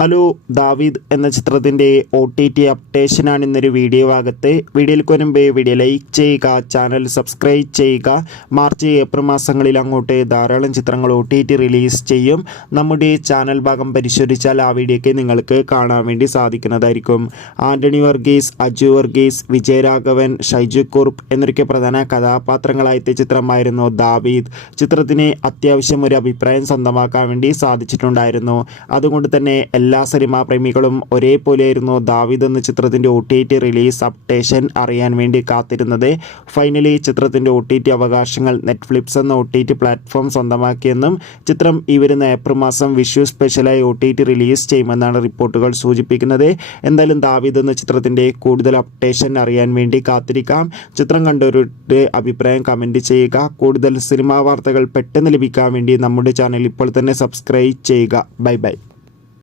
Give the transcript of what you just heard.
Hello, ദാവീദ് എന്ന ചിത്രത്തിൻ്റെ OTT അപ്ഡേഷനാണ് ഇന്നൊരു വീഡിയോ ഭാഗത്ത്. വീഡിയോയിലേക്ക് വരുമ്പോൾ വീഡിയോ ലൈക്ക് ചെയ്യുക, ചാനൽ സബ്സ്ക്രൈബ് ചെയ്യുക. മാർച്ച് ഏപ്രിൽ മാസങ്ങളിൽ അങ്ങോട്ട് ധാരാളം ചിത്രങ്ങൾ OTT റിലീസ് ചെയ്യും. നമ്മുടെ ചാനൽ ഭാഗം പരിശോധിച്ചാൽ ആ വീഡിയോയ്ക്ക് നിങ്ങൾക്ക് കാണാൻ വേണ്ടി സാധിക്കുന്നതായിരിക്കും. ആൻ്റണി വർഗീസ്, അജു വർഗീസ്, വിജയരാഘവൻ, ഷൈജു കുറുപ്പ് എന്നൊക്കെ പ്രധാന കഥാപാത്രങ്ങളായെത്തിയ ചിത്രമായിരുന്നു ദാവീദ്. ചിത്രത്തിന് അത്യാവശ്യം ഒരു അഭിപ്രായം സ്വന്തമാക്കാൻ വേണ്ടി സാധിച്ചിട്ടുണ്ടായിരുന്നു. അതുകൊണ്ട് തന്നെ എല്ലാ സിനിമാ പ്രേമികളും ഒരേപോലെയായിരുന്നു ദാവീദ് എന്ന ചിത്രത്തിൻ്റെ OTT റിലീസ് അപ്ഡേഷൻ അറിയാൻ വേണ്ടി കാത്തിരുന്നത്. ഫൈനലി ചിത്രത്തിൻ്റെ OTT അവകാശങ്ങൾ നെറ്റ്ഫ്ലിക്സ് എന്ന OTT പ്ലാറ്റ്ഫോം സ്വന്തമാക്കിയെന്നും ചിത്രം ഈ വരുന്ന ഏപ്രിൽ മാസം വിഷു സ്പെഷ്യലായി OTT റിലീസ് ചെയ്യുമെന്നാണ് റിപ്പോർട്ടുകൾ സൂചിപ്പിക്കുന്നത്. എന്തായാലും ദാവീദ് എന്ന ചിത്രത്തിൻ്റെ കൂടുതൽ അപ്ഡേഷൻ അറിയാൻ വേണ്ടി കാത്തിരിക്കാം. ചിത്രം കണ്ടവരുടെ അഭിപ്രായം കമൻറ്റ് ചെയ്യുക. കൂടുതൽ സിനിമാ വാർത്തകൾ പെട്ടെന്ന് ലഭിക്കാൻ വേണ്ടി നമ്മുടെ ചാനൽ ഇപ്പോൾ തന്നെ സബ്സ്ക്രൈബ് ചെയ്യുക. Bye bye.